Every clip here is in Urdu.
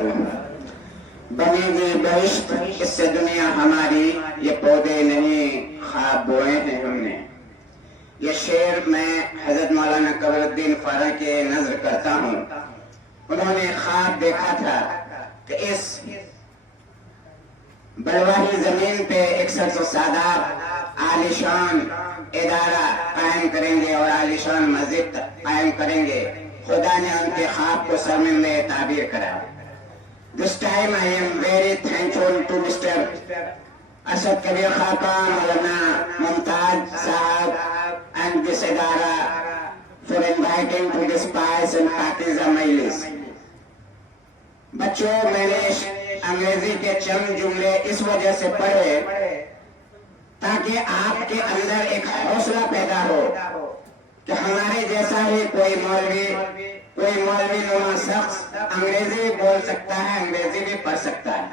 بنے گی بہشت اس سے دنیا ہماری، یہ پودے نہیں خواب بوئے ہیں ہم نے۔ یہ شعر میں حضرت مولانا قمر الدین فارغ کی نظر کرتا ہوں۔ انہوں نے خواب دیکھا تھا کہ اس بلواہی زمین پہ ایک سرس و ساداب عالیشان ادارہ قائم کریں گے اور عالیشان مسجد قائم کریں گے۔ خدا نے ان کے خواب کو سرمندہ تعبیر کرا۔ This time I am very thankful to Mr. Asad Kabir Khaqan, Maulana Mumtaz Sahab and this Idara for inviting to this pious and Pakiza Majlis. بچوں، میں نے انگریزی کے چند جملے اس وجہ سے پڑھے تاکہ آپ کے اندر ایک حوصلہ پیدا ہو کہ ہمارے جیسا ہی کوئی مولوی نما شخص انگریزی بول سکتا ہے، انگریزی بھی پڑھ سکتا ہے۔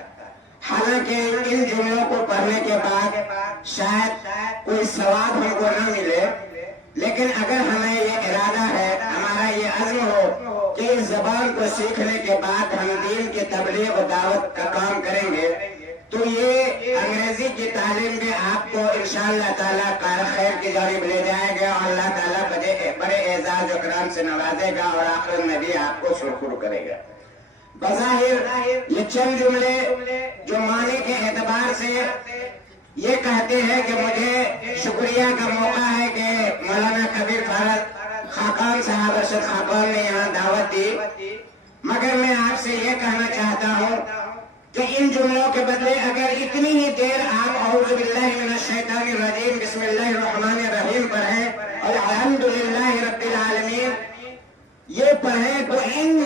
حالانکہ ان جملوں کو پڑھنے کے بعد شاید کوئی ثواب ہم کو نہ ملے، لیکن اگر ہمیں یہ ارادہ ہے، ہمارا یہ عزم ہو کہ اس زبان کو سیکھنے کے بعد ہم دین کی تبلیغ و دعوت کا کام کریں گے، تو یہ انگریزی کی تعلیم بھی آپ کو انشاءاللہ تعالیٰ کار خیر کی جانب لے جائے گا اور اللہ تعالیٰ بڑے اعزاز و اکرام سے نوازے گا اور آخرت میں بھی آپ کو سرخرو کرے گا۔ بظاہر یہ چند جملے جو معنی کے اعتبار سے یہ کہتے ہیں کہ مجھے شکریہ کا موقع ہے کہ مولانا کبیر فارغ خاقان صاحب ارشد خاقان نے یہاں دعوت دی، مگر میں آپ سے یہ کہنا چاہتا ہوں کہ ان جملوں کے بدلے اگر اتنی ہی دیر آپ اعوذ باللہ من الشیطان الرجیم بسم اللہ الرحمن الرحیم پڑھیں اور الحمدللہ رب العالمین یہ پڑھیں، تو ان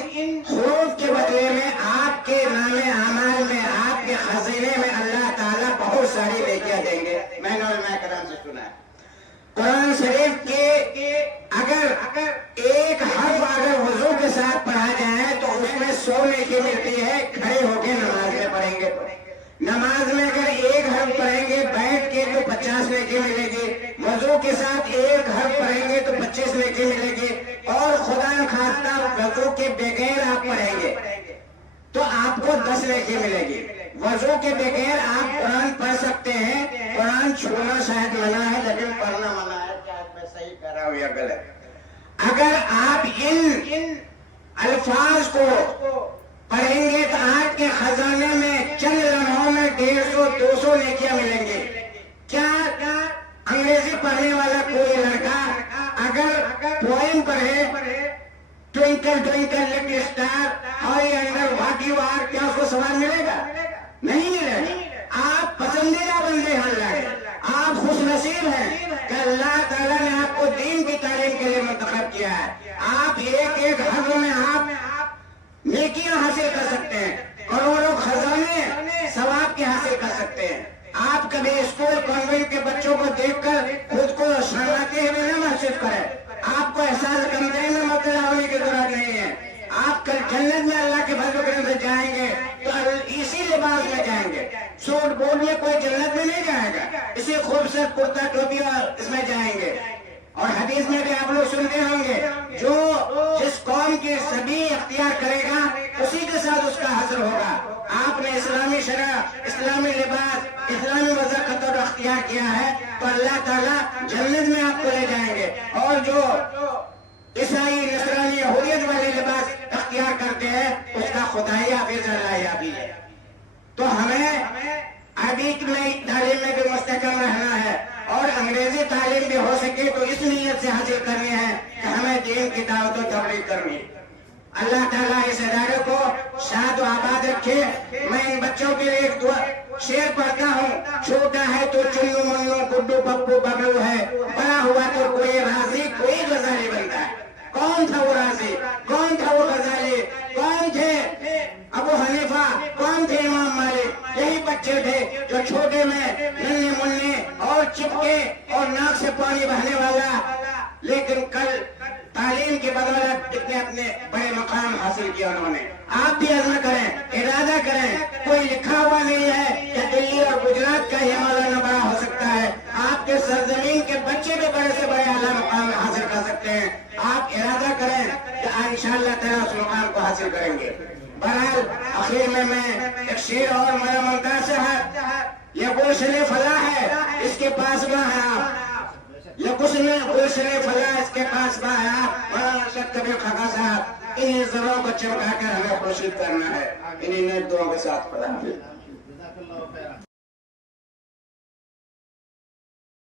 حروف کے بدلے میں آپ کے نام اعمال میں، آپ کے خزینے میں اللہ تعالیٰ بہت ساری نیکیاں دیں گے۔ میں نے علماء کرام سے سنا ہے قرآن شریف کے اگر ایک حرف اگر وضو کے ساتھ پڑھا جائے تو اس میں 100 نیکی ملتی ہے، کھڑے ہو کے نماز میں پڑھیں گے تو۔ نماز میں اگر ایک حرف پڑھیں گے بیٹھ کے تو 50 نیکی ملے گی، وضو کے ساتھ ایک حرف پڑھیں گے تو 25 نیکی ملے گی، اور خدا نخواستہ وضو کے بغیر آپ پڑھیں گے تو آپ کو 10 نیکی ملے گی۔ وضو کے بغیر آپ قرآن پڑھ سکتے ہیں، قرآن چھونا شاید منع ہے لیکن پڑھنا منع ہے، شاید میں صحیح کہہ رہا ہوں یا غلط۔ اگر آپ ان الفاظ کو پڑھیں گے تو آپ کے خزانے میں چند لمحوں میں 150-200 نیکیاں ملیں گی۔ کیا انگریزی پڑھنے والا کوئی لڑکا اگر پوئم پڑھے twinkle twinkle little star how I wonder what you are, کیا اس کو سوال ملے گا؟ نہیں ملے گا۔ آپ پسندیدہ بندے ہیں اللہ کے، آپ خوش نصیب ہیں کہ اللہ تعالیٰ نے آپ کو دین کی تعلیم کے لیے منتخب کیا ہے۔ آپ ایک حرف میں آپ نیکیاں حاصل کر سکتے ہیں، کروڑوں خزانے ثواب کے حاصل کر سکتے ہیں۔ آپ کبھی اسکول کانوینٹ کے بچوں کو دیکھ کر خود کو شرماتے ہوئے نہ محسوس کریں، آپ کو احساس کمتری میں مبتلا ہونے کی ضرورت نہیں ہے۔ آپ کل جنت میں اللہ کے فضل و کرم سے جائیں گے تو اسی لباس میں جائیں گے، سوٹ بوٹ میں کوئی جنت میں نہیں جائے گا، اسی خوبصورت کرتا ٹوپی اس میں جائیں گے۔ اور حدیث میں بھی آپ لوگ سنتے ہوں گے، جو جس قوم کی سبھی اختیار کرے گا اسی کے ساتھ اس کا حشر ہوگا۔ آپ نے اسلامی شرع، اسلامی لباس، اسلامی وضاحت اور اختیار کیا ہے تو اللہ تعالیٰ جنت میں آپ کو لے جائیں گے۔ اور جو عیسائی، نصرانی، یہودیت والے لباس اختیار کرتے ہیں اس کا خدائی حافظ اللہ ہے۔ تو ہمیں عربی میں تعلیم میں بھی مستحکم رہنا ہے اور انگریزی تعلیم بھی ہو سکے تو اس نیت سے حاصل کرنی ہے کہ ہمیں دین کی دعوت و تبلیغ کرنی ہے۔ اللہ تعالیٰ اس ادارے کو شاد و آباد رکھے۔ میں ان بچوں کے لیے ایک شعر پڑھتا ہوں، چھوٹا ہے تو چنو منو گڈو پپو ببلو ہے، بڑا ہوا تو کوئی راضی کوئی غزالی بنتا ہے۔ کون تھا وہ راضی، کون تھا وہ غزالی، کون تھے ابو حنیفہ، کون تھے امام مالک؟ یہی بچے تھے جو چھوٹے میں ننھے منھے اور چپکے اور ناک سے پانی بہنے والا، لیکن کل تعلیم کی بدولت اپنے بڑے مقام حاصل کیا انہوں نے۔ آپ بھی عزم کریں، ارادہ کریں، کوئی لکھا ہوا نہیں ہے کہ دلی اور گجرات کا ہی مولانا بڑا ہو سکتا ہے، آپ کے سرزمین کے بچے بھی بڑے سے بڑے اعلیٰ مقام حاصل کر سکتے ہیں۔ آپ ارادہ کریں کہ انشاءاللہ تعالیٰ اس مقام کو حاصل کریں گے. بہرحال آخر میں ایک شعر اور مولانا ممتاز صاحب، یہ گلشن فلاح ہے اس کے پاس میں ہے آپ، یہ گلشن فلاح اس کے پاس میں ہے آپ. مولانا ارشد کبیر خاکہ صاحب، انہیں زروں کو چمکا کر ہمیں خورشید کرنا ہے. انہیں نیک دعاؤں کے ساتھ خدا حافظ.